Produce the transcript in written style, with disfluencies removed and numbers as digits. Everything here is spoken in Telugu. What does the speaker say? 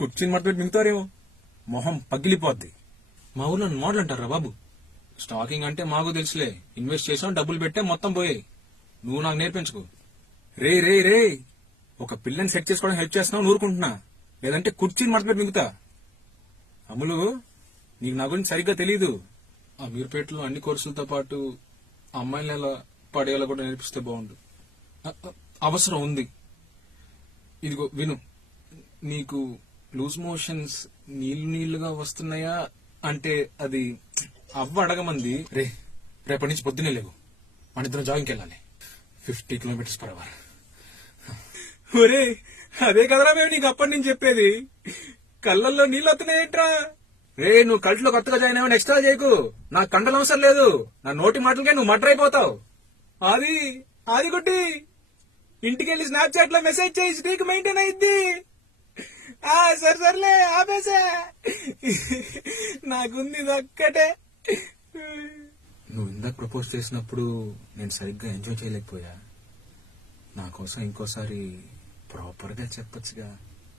కుర్చీని మడత పెట్టి మింగుతారేమో, మొహం పగిలిపోద్ది. మా ఊర్లో మోడల్ అంటారా బాబు? స్టాకింగ్ అంటే మాకు తెలుసులే, ఇన్వెస్ట్ చేసాం, డబ్బులు పెట్టే మొత్తం పోయాయి. నువ్వు నాకు నేర్పించుకో. రే రే రే, ఒక పిల్లని సెట్ చేసుకోవడం హెల్ప్ చేస్తున్నావు, నూరుకుంటున్నా, లేదంటే కుర్చీని మడత పెట్టి మింగుతా. అమ్ములు, నీకు నా గురించి సరిగ్గా తెలీదు. అమీర్పేటలో అన్ని కోర్సులతో పాటు అమ్మాయిలు ఎలా పడేయాలో కూడా నేర్పిస్తే బాగుండు. అవసరం ఉంది. ఇదిగో విను, నీకు లూజ్ మోషన్స్ నీళ్లుగా వస్తున్నాయా అంటే అది అవ్వ అడగమంది. రే, రేపటి నుంచి పొద్దునే లేవు, మన ఇద్దరం జాగింగ్కి వెళ్ళాలి. 50 km/h. ఒరే, అదే కదరా మేము నీకు అప్పటి నుంచి చెప్పేది. కళ్ళల్లో నీళ్ళు వస్తున్నాయేంట్రా? రే, నువ్వు కల్ట్లో కొత్తగా జాయిన్ అయ్యావు, ఎక్స్ట్రా చేయకు. నాకు కండలు అవసరం లేదు, నా నోటి మాటలకే నువ్వు మటర్ అయిపోతావు. అది గుట్టి ఇంటికెళ్ళి స్నాప్చాట్ లో మెసేజ్ చేయి, స్ట్రీక్ మెయింటైన్ అయింది. సర్లే ఆపేసా, నాకుంది ఇది ఒక్కటే. నువ్వు ఇందాక ప్రపోజ్ చేసినప్పుడు నేను సరిగ్గా ఎంజాయ్ చేయలేకపోయా. నా కోసం ఇంకోసారి ప్రాపర్ గా చెప్పొచ్చుగా.